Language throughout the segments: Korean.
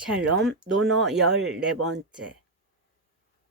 샬롬 논어 열네 번째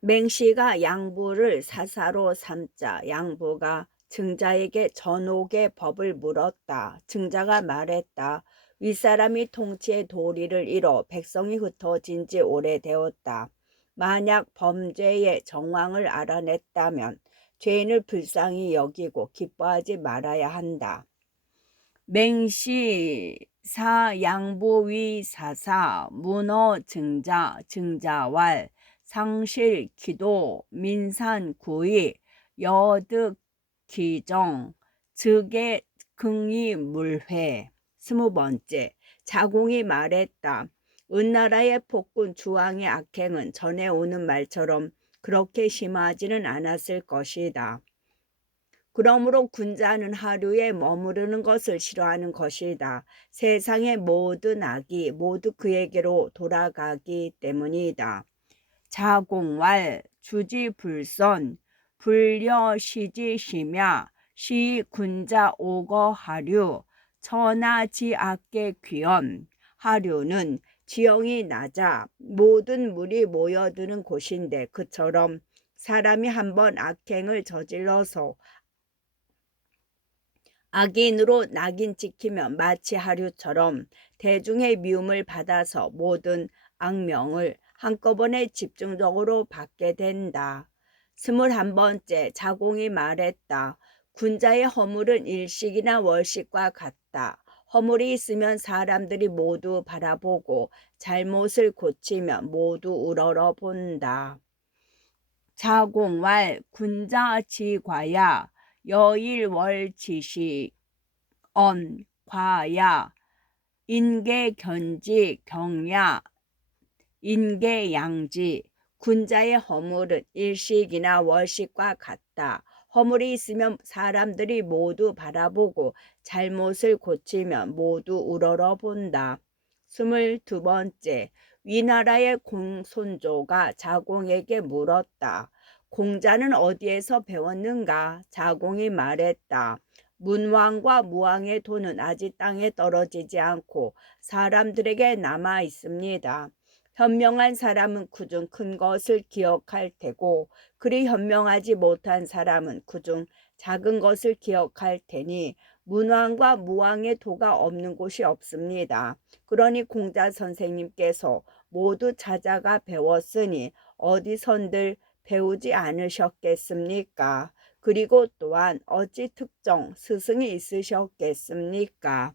맹씨가 양부를 사사로 삼자 양부가 증자에게 전옥의 법을 물었다. 증자가 말했다. 윗사람이 통치의 도리를 잃어 백성이 흩어진 지 오래되었다. 만약 범죄의 정황을 알아냈다면 죄인을 불쌍히 여기고 기뻐하지 말아야 한다. 맹시 사 양보위 사사 문어 증자 증자왈 상실 기도 민산 구이 여득 기정 즉의 긍이 물회 스무 번째 자공이 말했다. 은나라의 폭군 주왕의 악행은 전에 오는 말처럼 그렇게 심하지는 않았을 것이다. 그러므로 군자는 하루에 머무르는 것을 싫어하는 것이다. 세상의 모든 악이 모두 그에게로 돌아가기 때문이다. 자공왈 주지불선 불려시지시며 시군자 오거하류 천하지악계 귀엄 하류는 지형이 낮아 모든 물이 모여드는 곳인데 그처럼 사람이 한번 악행을 저질러서 악인으로 낙인 찍히면 마치 하류처럼 대중의 미움을 받아서 모든 악명을 한꺼번에 집중적으로 받게 된다. 스물한 번째 자공이 말했다. 군자의 허물은 일식이나 월식과 같다. 허물이 있으면 사람들이 모두 바라보고 잘못을 고치면 모두 우러러 본다. 자공왈 군자지과야 여일월지시 언 과야 인계견지 경야 인계양지 군자의 허물은 일식이나 월식과 같다. 허물이 있으면 사람들이 모두 바라보고 잘못을 고치면 모두 우러러 본다. 스물두 번째, 위나라의 공손조가 자공에게 물었다. 공자는 어디에서 배웠는가? 자공이 말했다. 문왕과 무왕의 돈은 아직 땅에 떨어지지 않고 사람들에게 남아 있습니다. 현명한 사람은 그중 큰 것을 기억할 테고 그리 현명하지 못한 사람은 그중 작은 것을 기억할 테니 문왕과 무왕의 도가 없는 곳이 없습니다. 그러니 공자 선생님께서 모두 찾아가 배웠으니 어디선들 배우지 않으셨겠습니까? 그리고 또한 어찌 특정 스승이 있으셨겠습니까?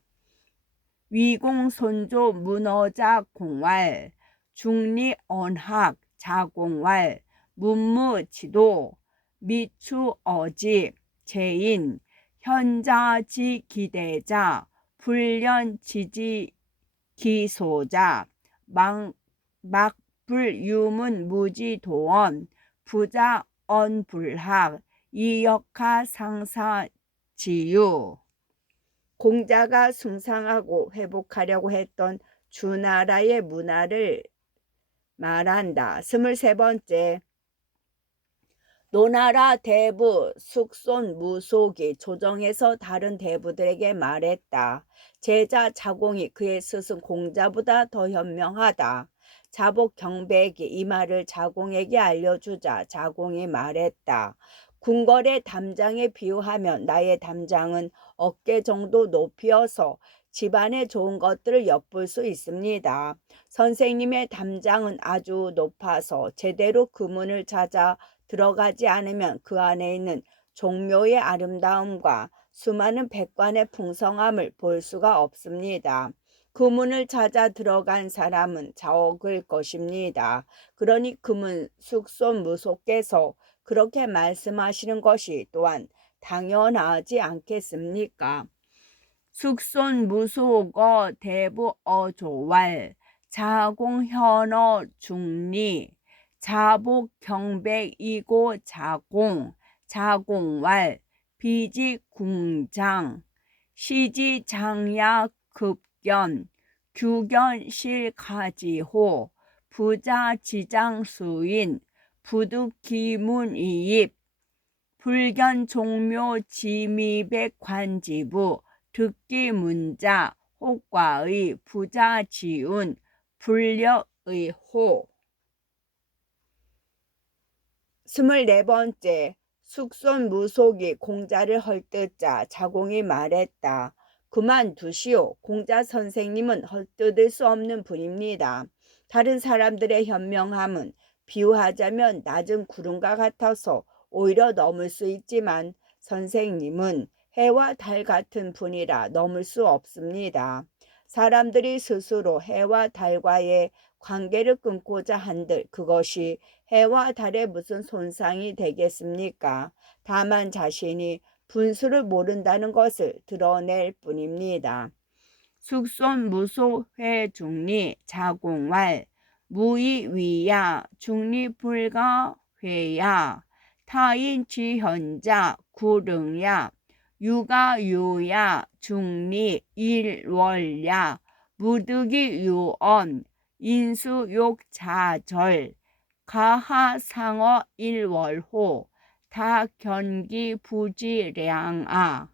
위공손조 문어자 공활 중리언학 자공활 문무지도 미추어지 제인 현자지 기대자 불련지지 기소자 망, 막불유문 무지도원 부자 언불학 이역하 상사지유 공자가 숭상하고 회복하려고 했던 주나라의 문화를 말한다. 스물세 번째 노나라 대부 숙손 무속이 조정에서 다른 대부들에게 말했다. 제자 자공이 그의 스승 공자보다 더 현명하다. 자복 경백이 이 말을 자공에게 알려주자 자공이 말했다. 궁궐의 담장에 비유하면 나의 담장은 어깨 정도 높이어서 집안에 좋은 것들을 엿볼 수 있습니다. 선생님의 담장은 아주 높아서 제대로 그 문을 찾아 들어가지 않으면 그 안에 있는 종묘의 아름다움과 수많은 백관의 풍성함을 볼 수가 없습니다. 그 문을 찾아 들어간 사람은 자옥을 것입니다. 그러니 그문 숙손 무속께서 그렇게 말씀하시는 것이 또한 당연하지 않겠습니까? 숙손 무속어 대부 어조왈 자공현어 중리 자복 경백이고 자공 자공왈 비지 궁장 시지 장야 급 견 규견실가지호 부자지장수인 부득기문이입 불견종묘지미백관지부 듣기문자 혹과의 부자지운 불려의 호 스물네 번째 숙손 무속이 공자를 헐뜯자 자공이 말했다. 그만두시오. 공자 선생님은 헐뜯을 수 없는 분입니다. 다른 사람들의 현명함은 비유하자면 낮은 구름과 같아서 오히려 넘을 수 있지만 선생님은 해와 달 같은 분이라 넘을 수 없습니다. 사람들이 스스로 해와 달과의 관계를 끊고자 한들 그것이 해와 달에 무슨 손상이 되겠습니까? 다만 자신이 분수를 모른다는 것을 드러낼 뿐입니다. 숙손 무소회 중리 자공왈 무이위야 중리불가 회야 타인 지현자 구릉야 육아유야 중리 일월야 무득이 유언 인수욕자절 가하상어 일월호 다견기 부지량아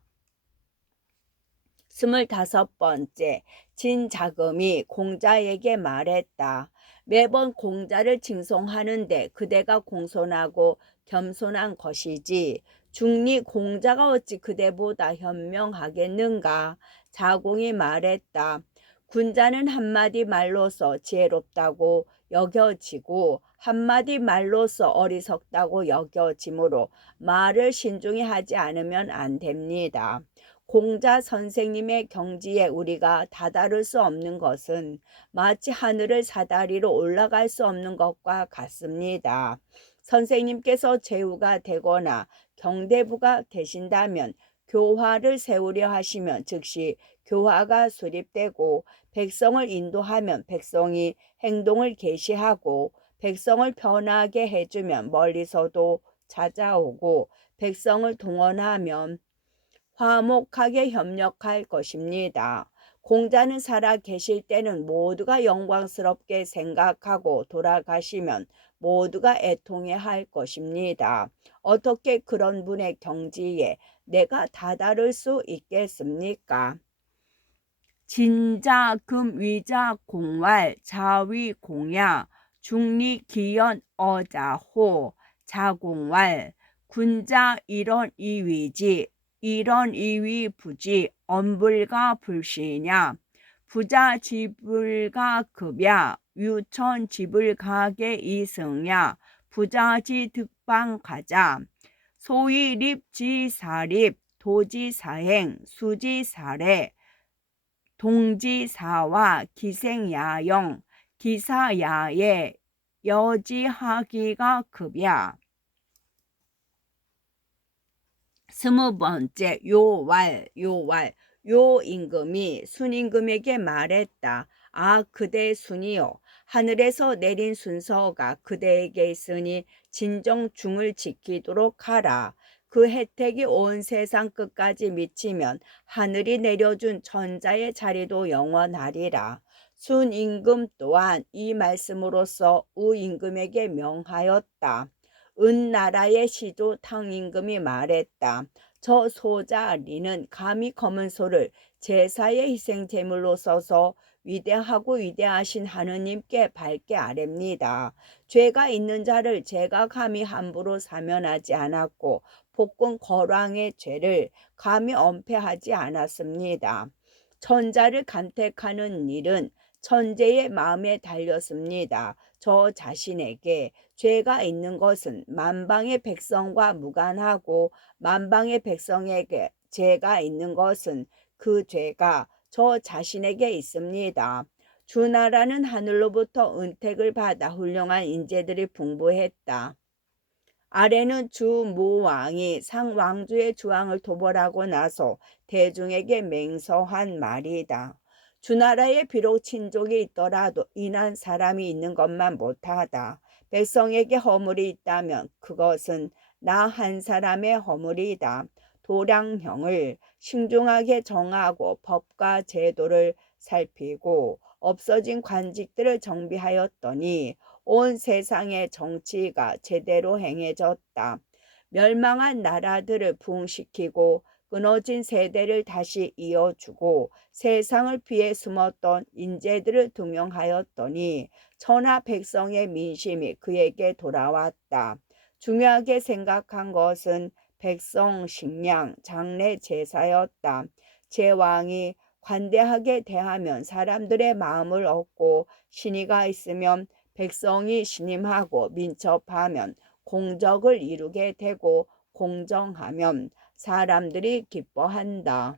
스물다섯 번째 진자금이 공자에게 말했다. 매번 공자를 칭송하는데 그대가 공손하고 겸손한 것이지 중리 공자가 어찌 그대보다 현명하겠는가? 자공이 말했다. 군자는 한마디 말로서 지혜롭다고 여겨지고 한마디 말로서 어리석다고 여겨지므로 말을 신중히 하지 않으면 안 됩니다. 공자 선생님의 경지에 우리가 다다를 수 없는 것은 마치 하늘을 사다리로 올라갈 수 없는 것과 같습니다. 선생님께서 제후가 되거나 경대부가 되신다면 교화를 세우려 하시면 즉시 교화가 수립되고 백성을 인도하면 백성이 행동을 개시하고 백성을 변하게 해주면 멀리서도 찾아오고 백성을 동원하면 화목하게 협력할 것입니다. 공자는 살아 계실 때는 모두가 영광스럽게 생각하고 돌아가시면 모두가 애통해 할 것입니다. 어떻게 그런 분의 경지에 내가 다다를 수 있겠습니까? 진자 금 위자 공왈 자위 공야 중리 기연 어자호 자공왈 군자 이런 이위지 이런 이위 부지 엄불가 불시냐 부자 지불가 급야 유천 지불 가게 이승야 부자지 득방 가자 소위 립 지사립 도지사행 수지사례 동지사와 기생야영 기사야의 여지하기가 급야 스무 번째 요왈 요왈 요 임금이 순임금에게 말했다. 아 그대 순이요 하늘에서 내린 순서가 그대에게 있으니 진정 중을 지키도록 하라. 그 혜택이 온 세상 끝까지 미치면 하늘이 내려준 천자의 자리도 영원하리라. 순임금 또한 이 말씀으로써 우임금에게 명하였다. 은나라의 시조 탕임금이 말했다. 저 소자리는 감히 검은 소를 제사의 희생 제물로 써서 위대하고 위대하신 하느님께 밝게 아랩니다. 죄가 있는 자를 제가 감히 함부로 사면하지 않았고 복군 거랑의 죄를 감히 엄폐하지 않았습니다. 천자를 간택하는 일은 천재의 마음에 달렸습니다. 저 자신에게 죄가 있는 것은 만방의 백성과 무관하고 만방의 백성에게 죄가 있는 것은 그 죄가 저 자신에게 있습니다. 주나라는 하늘로부터 은택을 받아 훌륭한 인재들이 풍부했다. 아래는 주 모왕이 상왕주의 주왕을 도벌하고 나서 대중에게 맹서한 말이다. 주나라에 비록 친족이 있더라도 인한 사람이 있는 것만 못하다. 백성에게 허물이 있다면 그것은 나 한 사람의 허물이다. 도량형을 신중하게 정하고 법과 제도를 살피고 없어진 관직들을 정비하였더니 온 세상의 정치가 제대로 행해졌다. 멸망한 나라들을 부흥시키고 끊어진 세대를 다시 이어주고 세상을 피해 숨었던 인재들을 등용하였더니 천하 백성의 민심이 그에게 돌아왔다. 중요하게 생각한 것은 백성 식량 장례 제사였다. 제왕이 관대하게 대하면 사람들의 마음을 얻고 신의가 있으면 백성이 신임하고 민첩하면 공적을 이루게 되고 공정하면 사람들이 기뻐한다.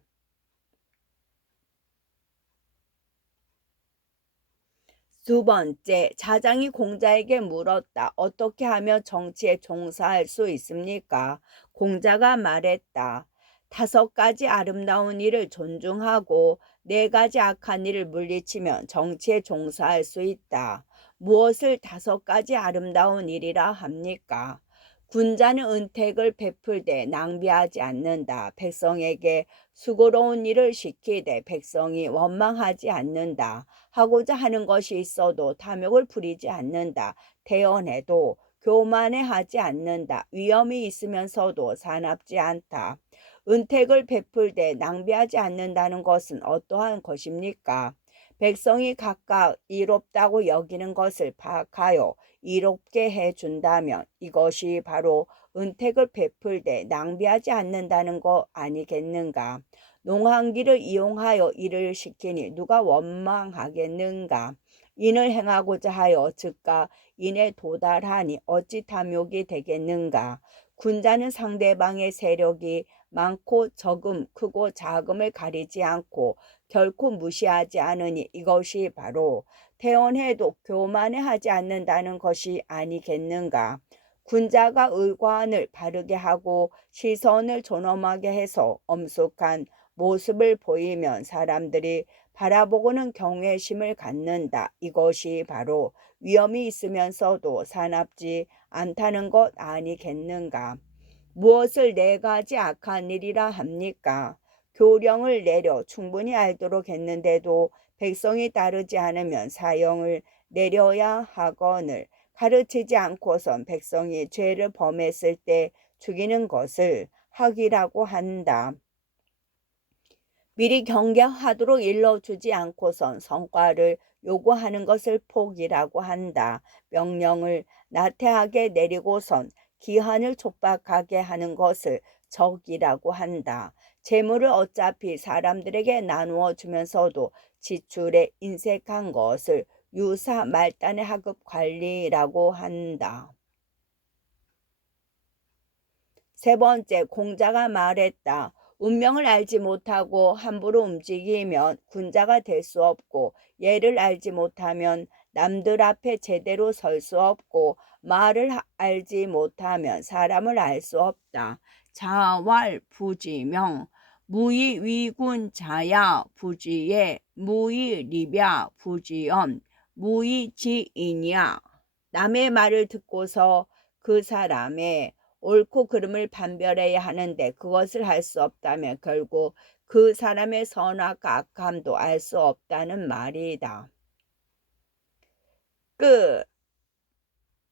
두 번째, 자장이 공자에게 물었다. 어떻게 하면 정치에 종사할 수 있습니까? 공자가 말했다. 다섯 가지 아름다운 일을 존중하고 네 가지 악한 일을 물리치면 정치에 종사할 수 있다. 무엇을 다섯 가지 아름다운 일이라 합니까? 군자는 은택을 베풀되 낭비하지 않는다. 백성에게 수고로운 일을 시키되 백성이 원망하지 않는다. 하고자 하는 것이 있어도 탐욕을 부리지 않는다. 태연해도 교만해 하지 않는다. 위험이 있으면서도 사납지 않다. 은택을 베풀되 낭비하지 않는다는 것은 어떠한 것입니까? 백성이 각각 이롭다고 여기는 것을 파악하여 이롭게 해준다면 이것이 바로 은택을 베풀되 낭비하지 않는다는 거 아니겠는가? 농한기를 이용하여 일을 시키니 누가 원망하겠는가? 인을 행하고자 하여 즉각 인에 도달하니 어찌 탐욕이 되겠는가? 군자는 상대방의 세력이 많고 적음, 크고 작음을 가리지 않고 결코 무시하지 않으니 이것이 바로 태연해도 교만해 하지 않는다는 것이 아니겠는가. 군자가 의관을 바르게 하고 시선을 존엄하게 해서 엄숙한 모습을 보이면 사람들이 바라보고는 경외심을 갖는다. 이것이 바로 위험이 있으면서도 사납지 않다는 것 아니겠는가. 무엇을 네 가지 악한 일이라 합니까? 교령을 내려 충분히 알도록 했는데도 백성이 따르지 않으면 사형을 내려야 하거늘 가르치지 않고선 백성이 죄를 범했을 때 죽이는 것을 학이라고 한다. 미리 경계하도록 일러주지 않고선 성과를 요구하는 것을 폭이라고 한다. 명령을 나태하게 내리고선 기한을 촉박하게 하는 것을 적이라고 한다. 재물을 어차피 사람들에게 나누어 주면서도 지출에 인색한 것을 유사 말단의 하급 관리라고 한다. 세 번째, 공자가 말했다. 운명을 알지 못하고 함부로 움직이면 군자가 될 수 없고 예를 알지 못하면 남들 앞에 제대로 설 수 없고 말을 알지 못하면 사람을 알 수 없다. 자왈 부지명 무이 위군 자야 부지에 무이 리벼 부지엄 무이 지인이야. 남의 말을 듣고서 그 사람의 옳고 그름을 판별해야 하는데 그것을 할 수 없다면 결국 그 사람의 선악과 악함도 알 수 없다는 말이다. 끝.